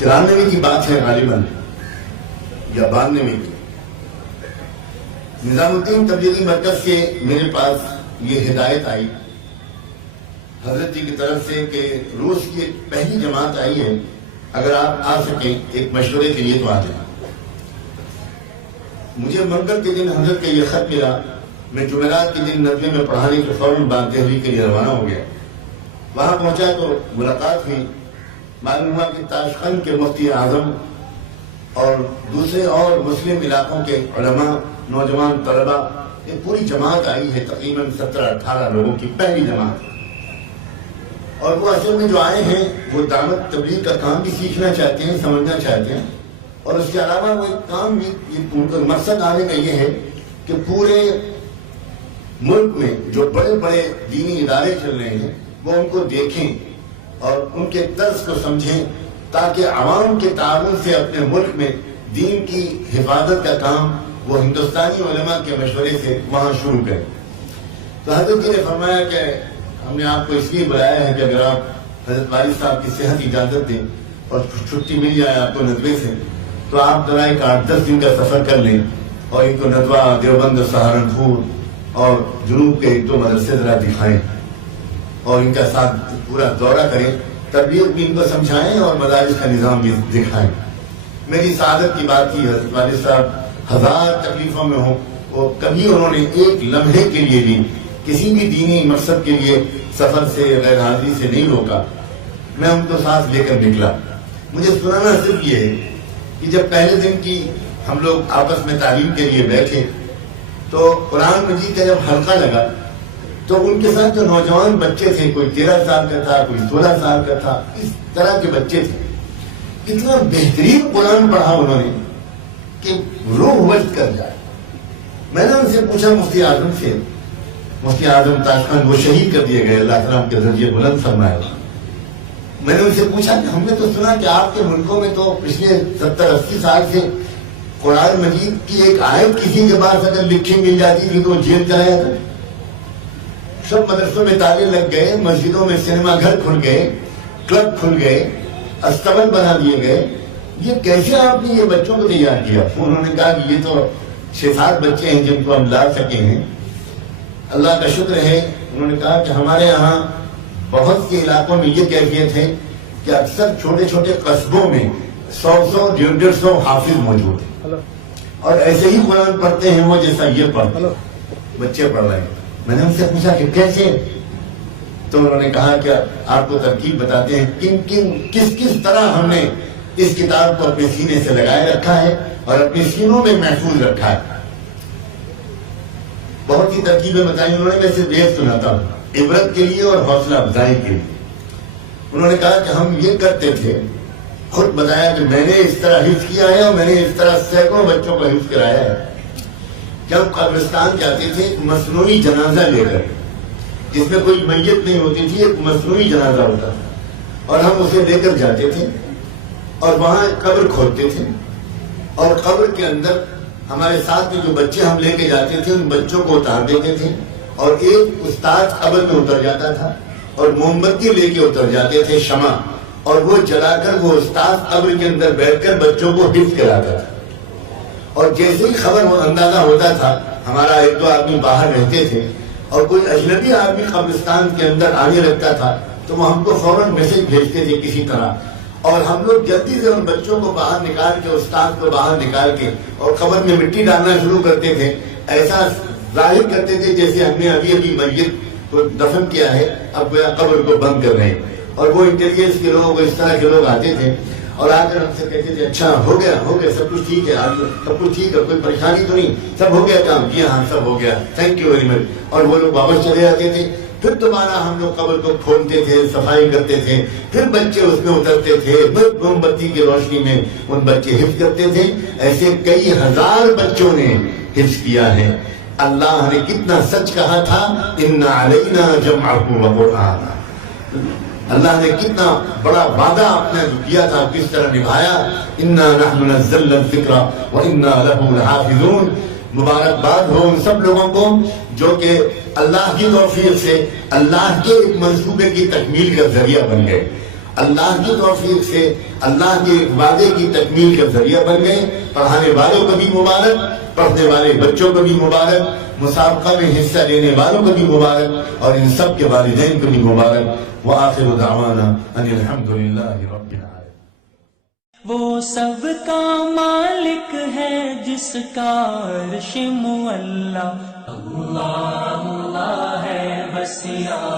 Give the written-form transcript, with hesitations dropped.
93 کی بات ہے غالباً یا 92 کی. نظام الدین تبلیغی مرکز سے میرے پاس یہ ہدایت آئی حضرت جی کی طرف سے کہ روس کی ایک پہلی جماعت آئی ہے، اگر آپ آ سکیں ایک مشورے کے لیے تو آ جائیں. مجھے منگل کے دن حضرت کا یہ خط ملا. میں جمعرات کے دن ندوے میں پڑھانے کے فوراً بعد دہلی کے لیے روانہ ہو گیا. وہاں پہنچا تو ملاقات ہوئی. معلوم ہوا کہ تاشقند کے مفتی اعظم اور دوسرے اور مسلم علاقوں کے علماء، نوجوان طلباء، ایک پوری جماعت آئی ہے، تقریباً 17-18 لوگوں کی پہلی جماعت. اور وہ اصل میں جو آئے ہیں وہ دعوت تبلیغ کا کام بھی سیکھنا چاہتے ہیں، سمجھنا چاہتے ہیں، اور اس کے علاوہ وہ ایک کام بھی، مقصد آنے کا یہ ہے کہ پورے ملک میں جو بڑے بڑے دینی ادارے چل رہے ہیں وہ ان کو دیکھیں اور ان کے طرز کو سمجھیں، تاکہ عوام کے تعاون سے اپنے ملک میں دین کی حفاظت کا کام وہ ہندوستانی علماء کے مشورے سے وہاں شروع کریں. تو حضرت جی نے فرمایا کہ ہم نے آپ کو اس لیے بلایا ہے کہ اگر آپ حضرت والد صاحب کی صحت اجازت دیں اور چھٹی مل جائے آپ کو ندوے سے، تو آپ ذرا ایک 8-10 دن کا سفر کر لیں اور ان کو ندوہ، دیوبند، سہارنپور اور جنوب کے 1-2 مدرسے ذرا دکھائیں اور ان کا ساتھ پورا دورہ کریں، تربیت بھی ان کو سمجھائیں اور مدارس کا نظام بھی دکھائیں. میری سعادت کی بات تھی. حضرت والد صاحب 1000 تکلیفوں میں ہوں، وہ کبھی انہوں نے ایک لمحے کے لیے بھی کسی بھی دینی مقصد کے لیے سفر سے، غیر حاضری سے نہیں روکا. میں ان کو ساتھ لے کر نکلا. مجھے سنانا صرف یہ ہے کہ جب پہلے دن کی ہم لوگ آپس میں تعلیم کے لیے بیٹھے تو قرآن مجید کا جب حلقہ لگا تو ان کے ساتھ جو نوجوان بچے تھے، کوئی 13 سال کا تھا، کوئی 16 سال کا تھا، اس طرح کے بچے تھے. کتنا بہترین قرآن پڑھا انہوں نے کہ روح وجد کر جائے. میں نے ان سے پوچھا مفتی اعظم سے، مفتی اعظم تاشقند وہ شہید کر دیے گئے، اللہ تعالیٰ ان کے ذریعے بلند فرمائے. میں نے ان سے پوچھا کہ ہم نے تو سنا کہ آپ کے ملکوں میں تو پچھلے 70-80 سال سے قرآن مجید کی ایک آیت کسی کے پاس اگر لکھی مل جاتی تھی تو وہ جیل چلا جاتا. سب مدرسوں میں تالے لگ گئے، مسجدوں میں سینما گھر کھل گئے، کلب کھل گئے، استبل بنا دیے گئے. یہ کیسے آپ نے یہ بچوں کو تیار کیا؟ انہوں نے کہا کہ یہ تو 6-7 بچے ہیں جن کو ہم لا سکے ہیں. اللہ کا شکر ہے. انہوں نے کہا کہ ہمارے یہاں بہت سے علاقوں میں یہ کیفیت ہے کہ اکثر چھوٹے چھوٹے قصبوں میں 100-150 حافظ موجود ہیں اور ایسے ہی قرآن پڑھتے ہیں وہ جیسا یہ پڑھتے ہیں، بچے پڑھ رہے ہیں. میں نے ان سے پوچھا کہ کیسے؟ تو انہوں نے کہا کہ آپ کو ترکیب بتاتے ہیں کس طرح ہم نے اس کتاب کو اپنے سینے سے لگائے رکھا ہے اور اپنے سینوں میں محفوظ رکھا ہے. بہت سی ترکیبیں بتائیں انہوں نے. میں صرف ایک سناتا ہوں عبرت کے لیے اور حوصلہ افزائی کے لیے. انہوں نے کہا کہ ہم یہ کرتے تھے، خود بتایا کہ میں نے اس طرح حفظ کیا ہے اور میں نے اس طرح سینکڑوں بچوں کو حفظ کرایا ہے. جب قبرستان جاتے تھے ایک مصنوعی جنازہ لے کر، جس میں کوئی میت نہیں ہوتی تھی، ایک مصنوعی جنازہ ہوتا تھا اور ہم اسے لے کر جاتے تھے اور وہاں قبر کھودتے تھے اور قبر کے اندر ہمارے ساتھ میں جو بچے ہم لے کے جاتے تھے ان بچوں کو اتار دیتے تھے اور ایک استاد قبر میں اتر جاتا تھا اور موم بتی لے کے اتر جاتے تھے شمع، اور وہ جلا کر وہ استاد قبر کے اندر بیٹھ کر بچوں کو حفظ کراتا تھا. اور جیسے ہی خبر اندازہ ہوتا تھا، ہمارا 1-2 آدمی باہر رہتے تھے اور کوئی اجنبی آدمی قبرستان کے اندر آنے لگتا تھا تو وہ ہم کو فوراً میسج بھیجتے تھے کسی طرح، اور ہم لوگ جلدی سے ان بچوں کو باہر نکال کے، استاد کو باہر نکال کے اور قبر میں مٹی ڈالنا شروع کرتے تھے. ایسا ظاہر کرتے تھے جیسے ہم نے ابھی میت کو دفن کیا ہے، اب قبر کو بند کر رہے ہیں. اور وہ انٹیلیجنس کے لوگ، اس طرح کے لوگ آتے تھے اور آ کر ہم سے کہتے تھے اچھا ہو گیا سب کچھ ٹھیک ہے، سب کچھ ٹھیک ہے، کوئی پریشانی تو نہیں، سب ہو گیا کام؟ جی ہاں سب ہو گیا، تھینک یو ویری مچ. اور وہ لوگ واپس چلے جاتے تھے. پھر دوبارہ ہم لوگ قبر کو کھولتے تھے، صفائی کرتے تھے، پھر بچے اس میں اترتے تھے، موم بتی کی روشنی میں ان بچے حفظ کرتے تھے. ایسے کئی ہزار بچوں نے حفظ کیا ہے. اللہ نے کتنا سچ کہا تھا، ان علینا جمعہ وقرآن. اللہ نے کتنا بڑا وعدہ اپنا جو کیا تھا کس طرح نبھایا. انا نحن نزلنا الذکر وانا له لحافظون. مبارکباد ہو ان سب لوگوں کو جو کہ اللہ کی توفیق سے اللہ کے ایک منصوبے کی تکمیل کا ذریعہ بن گئے اللہ کی توفیق سے اللہ کے وعدے کی تکمیل کا ذریعہ بن گئے. پڑھانے والوں کو بھی مبارک، پڑھنے والے بچوں کو بھی مبارک، مسابقہ میں حصہ لینے والوں کو بھی مبارک، اور ان سب کے والدین کو بھی مبارک. وآخر دعوانا ان الحمدللہ رب العالمین. وہ سب کا مالک ہے جس کا عرش معلا، اللہ اللہ ہے بس یا